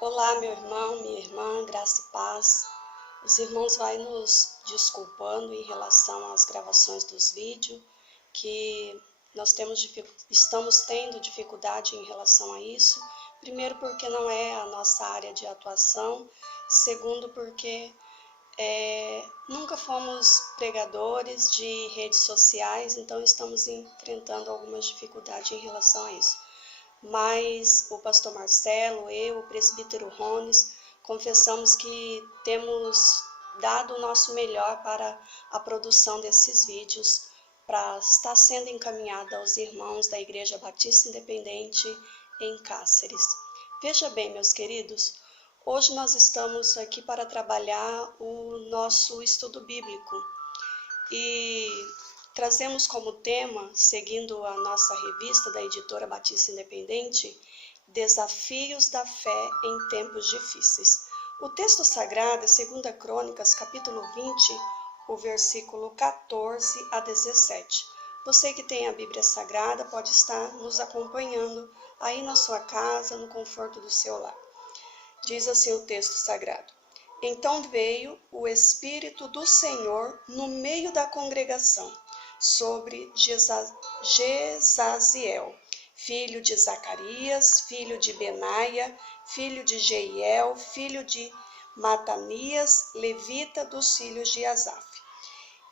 Olá, meu irmão, minha irmã, graça e paz. Os irmãos vão nos desculpando em relação às gravações dos vídeos, que estamos tendo dificuldade em relação a isso. Primeiro, porque não é a nossa área de atuação. Segundo, porque nunca fomos pregadores de redes sociais, então estamos enfrentando algumas dificuldades em relação a isso. Mas o pastor Marcelo, eu, o presbítero Rones, confessamos que temos dado o nosso melhor para a produção desses vídeos, para estar sendo encaminhada aos irmãos da Igreja Batista Independente em Cáceres. Veja bem, meus queridos, hoje nós estamos aqui para trabalhar o nosso estudo bíblico e trazemos como tema, seguindo a nossa revista da editora Batista Independente, Desafios da Fé em Tempos Difíceis. O texto sagrado é 2 Crônicas, capítulo 20, o versículo 14 a 17. Você que tem a Bíblia Sagrada pode estar nos acompanhando aí na sua casa, no conforto do seu lar. Diz assim o texto sagrado: Então veio o Espírito do Senhor no meio da congregação, sobre Jezaziel, filho de Zacarias, filho de Benaia, filho de Jeiel, filho de Matanias, levita dos filhos de Asaf.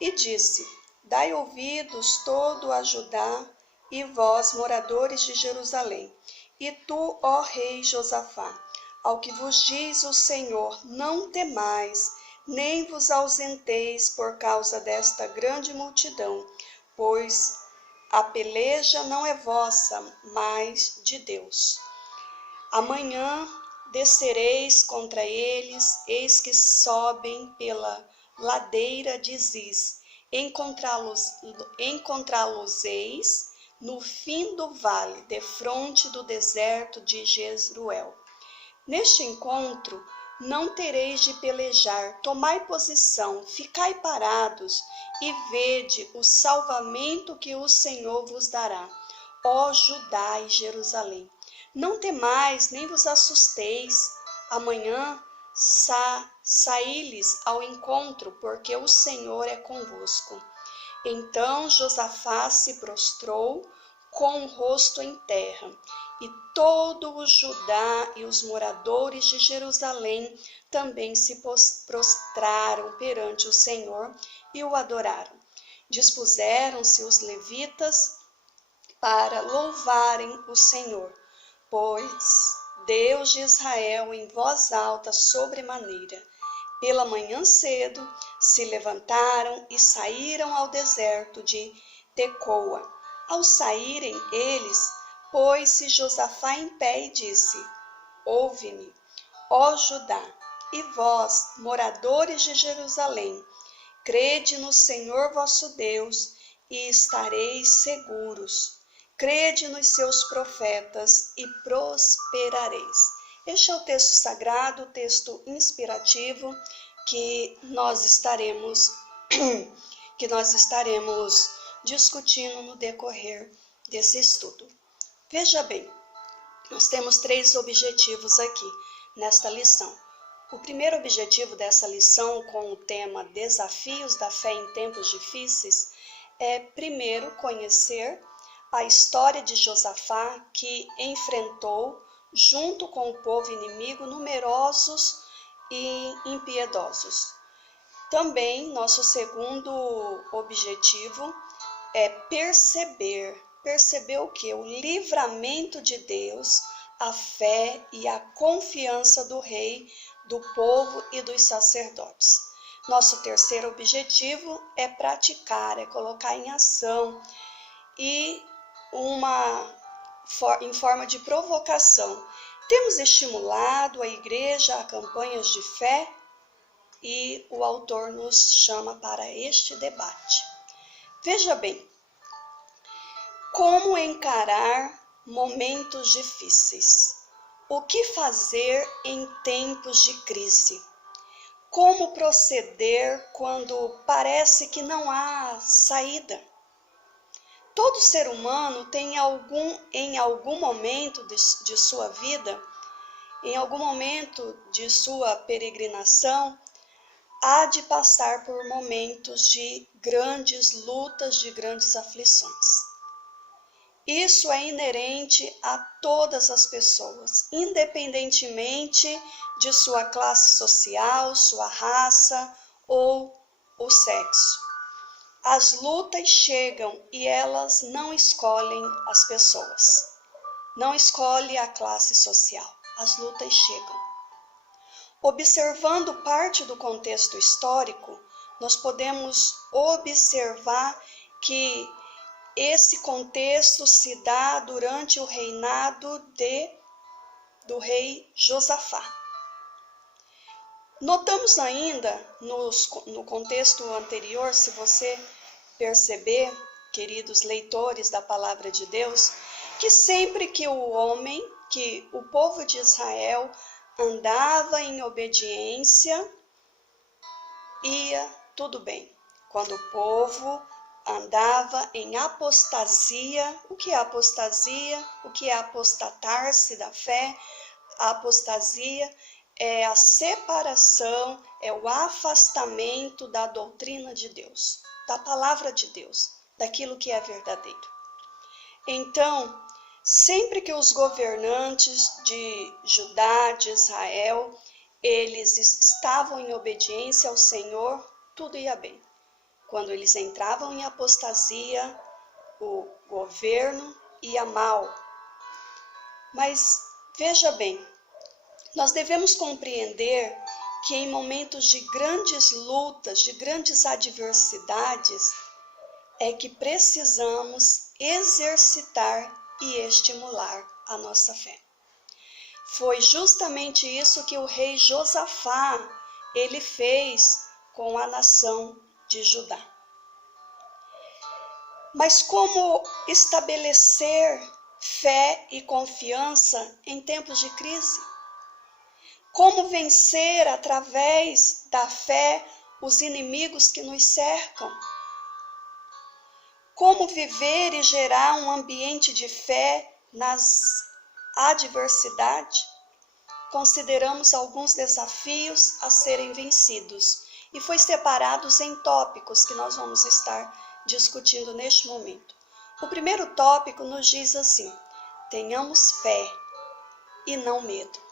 E disse: Dai ouvidos todo a Judá, e vós, moradores de Jerusalém, e tu, ó rei Josafá, ao que vos diz o Senhor, não temais, nem vos ausenteis por causa desta grande multidão, pois a peleja não é vossa, mas de Deus. Amanhã descereis contra eles, eis que sobem pela ladeira de Ziz. Encontrá-los-eis no fim do vale, defronte do deserto de Jezruel. Neste encontro não tereis de pelejar, tomai posição, ficai parados e vede o salvamento que o Senhor vos dará, ó Judá e Jerusalém. Não temais, nem vos assusteis, amanhã saí-lhes ao encontro, porque o Senhor é convosco. Então Josafá se prostrou com o rosto em terra, e todo o Judá e os moradores de Jerusalém também se prostraram perante o Senhor e o adoraram. Dispuseram-se os levitas para louvarem o Senhor, pois Deus de Israel em voz alta sobremaneira. Pela manhã cedo se levantaram e saíram ao deserto de Tecoa. Ao saírem eles, pôs-se Josafá em pé e disse: Ouve-me, ó Judá, e vós, moradores de Jerusalém, crede no Senhor vosso Deus e estareis seguros. Crede nos seus profetas e prosperareis. Este é o texto sagrado, o texto inspirativo que nós estaremos discutindo no decorrer desse estudo. Veja bem, nós temos 3 objetivos aqui nesta lição. O primeiro objetivo dessa lição, com o tema Desafios da Fé em Tempos Difíceis, é primeiro conhecer a história de Josafá, que enfrentou, junto com o povo inimigo, numerosos e impiedosos. Também, nosso segundo objetivo é perceber o que? O livramento de Deus, a fé e a confiança do rei, do povo e dos sacerdotes. Nosso terceiro objetivo é praticar, é colocar em ação e em forma de provocação. Temos estimulado a igreja a campanhas de fé e o autor nos chama para este debate. Veja bem, como encarar momentos difíceis? O que fazer em tempos de crise? Como proceder quando parece que não há saída? Todo ser humano tem em algum momento de sua vida em algum momento de sua peregrinação, há de passar por momentos de grandes lutas, de grandes aflições. Isso é inerente a todas as pessoas, independentemente de sua classe social, sua raça ou o sexo. As lutas chegam e elas não escolhem as pessoas, não escolhem a classe social, as lutas chegam. Observando parte do contexto histórico, nós podemos observar que esse contexto se dá durante o reinado do rei Josafá. Notamos ainda no contexto anterior, se você perceber, queridos leitores da palavra de Deus, que sempre que o povo de Israel andava em obediência, ia tudo bem. Quando o povo andava em apostasia, o que é apostasia? O que é apostatar-se da fé? A apostasia é a separação, é o afastamento da doutrina de Deus, da palavra de Deus, daquilo que é verdadeiro. Então, sempre que os governantes de Judá, de Israel, eles estavam em obediência ao Senhor, tudo ia bem. Quando eles entravam em apostasia, o governo ia mal. Mas veja bem, nós devemos compreender que em momentos de grandes lutas, de grandes adversidades, é que precisamos exercitar e estimular a nossa fé. Foi justamente isso que o rei Josafá, ele fez com a nação de Judá. Mas como estabelecer fé e confiança em tempos de crise? Como vencer através da fé os inimigos que nos cercam? Como viver e gerar um ambiente de fé nas adversidades? Consideramos alguns desafios a serem vencidos e foi separados em tópicos que nós vamos estar discutindo neste momento. O primeiro tópico nos diz assim: tenhamos fé e não medo.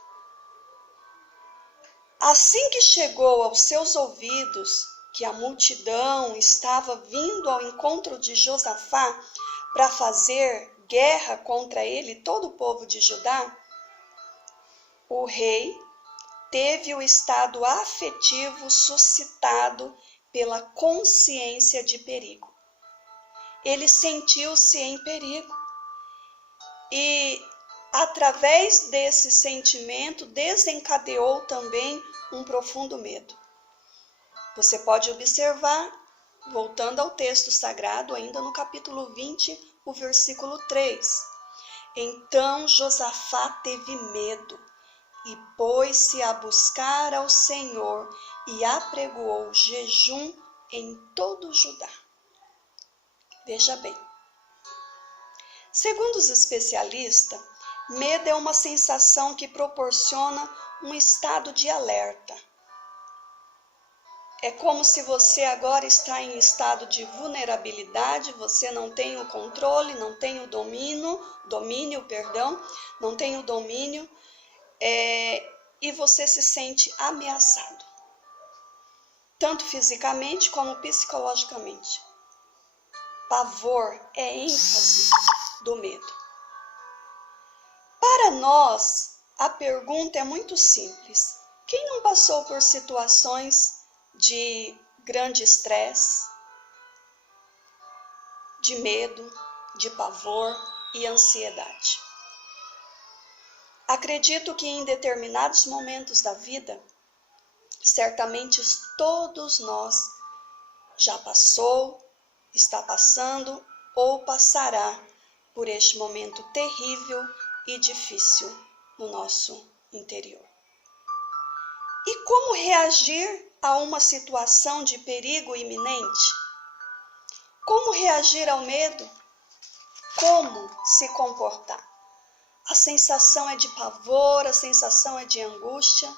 Assim que chegou aos seus ouvidos que a multidão estava vindo ao encontro de Josafá para fazer guerra contra ele e todo o povo de Judá, o rei teve o estado afetivo suscitado pela consciência de perigo. Ele sentiu-se em perigo e, através desse sentimento, desencadeou também um profundo medo. Você pode observar, voltando ao texto sagrado, ainda no capítulo 20, o versículo 3. Então Josafá teve medo e pôs-se a buscar ao Senhor e apregoou jejum em todo Judá. Veja bem, segundo os especialistas, medo é uma sensação que proporciona um estado de alerta. É como se você agora está em estado de vulnerabilidade, você não tem o controle, não tem o domínio, e você se sente ameaçado, tanto fisicamente como psicologicamente. Pavor é ênfase do medo. Para nós, a pergunta é muito simples. Quem não passou por situações de grande estresse, de medo, de pavor e ansiedade? Acredito que em determinados momentos da vida, certamente todos nós já passou, está passando ou passará por este momento terrível e difícil no nosso interior. E como reagir a uma situação de perigo iminente? Como reagir ao medo? Como se comportar? a sensação é de pavor, a sensação é de angústia.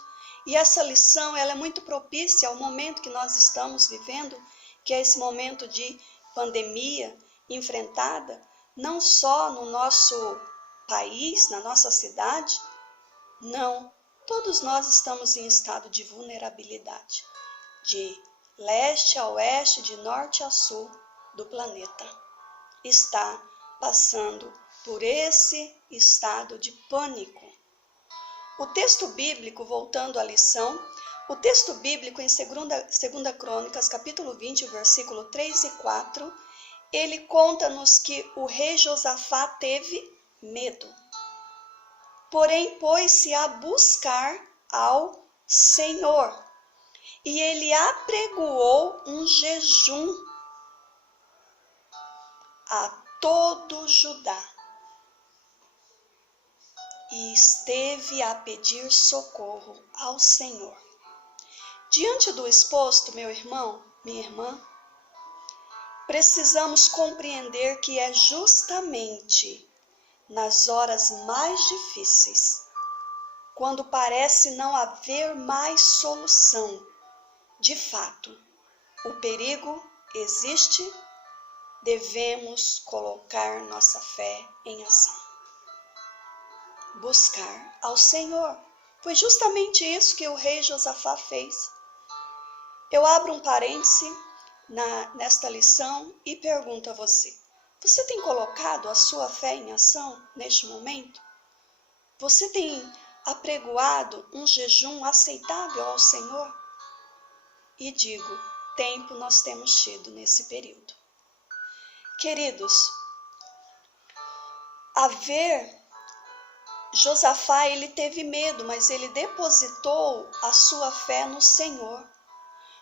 E essa lição ela é muito propícia ao momento que nós estamos vivendo, que é esse momento de pandemia enfrentada, não só no nosso país, na nossa cidade, não. Todos nós estamos em estado de vulnerabilidade, de leste a oeste, de norte a sul do planeta. Está passando por esse estado de pânico. O texto bíblico, voltando à lição, o texto bíblico em 2 Crônicas, capítulo 20, versículo 3 e 4, ele conta-nos que o rei Josafá teve medo. Porém, pôs-se a buscar ao Senhor, e ele apregoou um jejum a todo Judá, e esteve a pedir socorro ao Senhor. Diante do exposto, meu irmão, minha irmã, precisamos compreender que é justamente nas horas mais difíceis, quando parece não haver mais solução, de fato, o perigo existe, devemos colocar nossa fé em ação. Buscar ao Senhor. Foi justamente isso que o rei Josafá fez. Eu abro um parêntese nesta lição e pergunto a você: você tem colocado a sua fé em ação neste momento? Você tem apregoado um jejum aceitável ao Senhor? E digo, tempo nós temos tido nesse período. Queridos, Josafá, ele teve medo, mas ele depositou a sua fé no Senhor.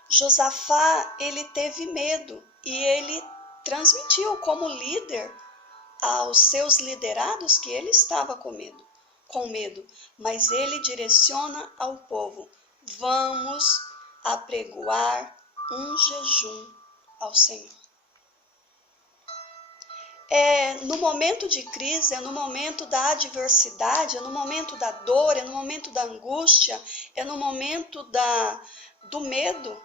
Josafá, ele teve medo e ele transmitiu como líder aos seus liderados que ele estava com medo, mas ele direciona ao povo: vamos apregoar um jejum ao Senhor. É no momento de crise, é no momento da adversidade, é no momento da dor, é no momento da angústia, é no momento do medo,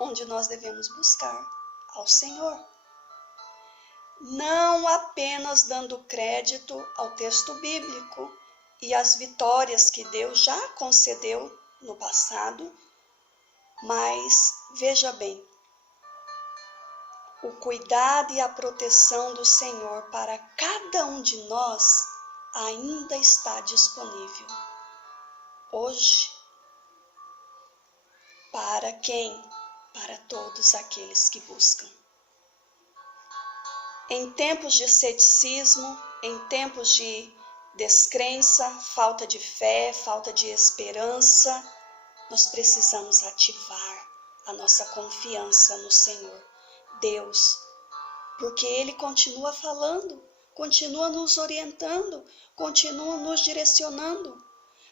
onde nós devemos buscar ao Senhor. Não apenas dando crédito ao texto bíblico e às vitórias que Deus já concedeu no passado, mas veja bem, o cuidado e a proteção do Senhor para cada um de nós ainda está disponível hoje. Para quem? Para todos aqueles que buscam. Em tempos de ceticismo, em tempos de descrença, falta de fé, falta de esperança, nós precisamos ativar a nossa confiança no Senhor, Deus, porque Ele continua falando, continua nos orientando, continua nos direcionando,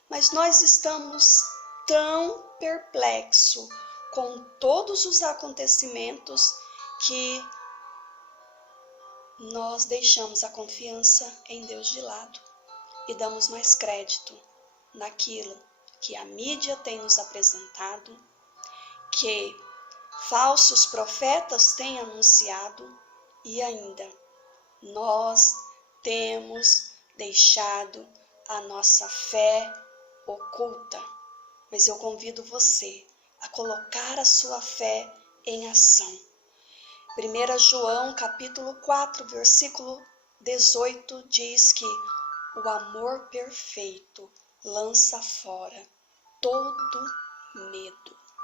mas nós estamos tão perplexos com todos os acontecimentos que nós deixamos a confiança em Deus de lado e damos mais crédito naquilo que a mídia tem nos apresentado, que falsos profetas têm anunciado e ainda nós temos deixado a nossa fé oculta. Mas eu convido você a colocar a sua fé em ação. 1 João capítulo 4, versículo 18 diz que o amor perfeito lança fora todo medo.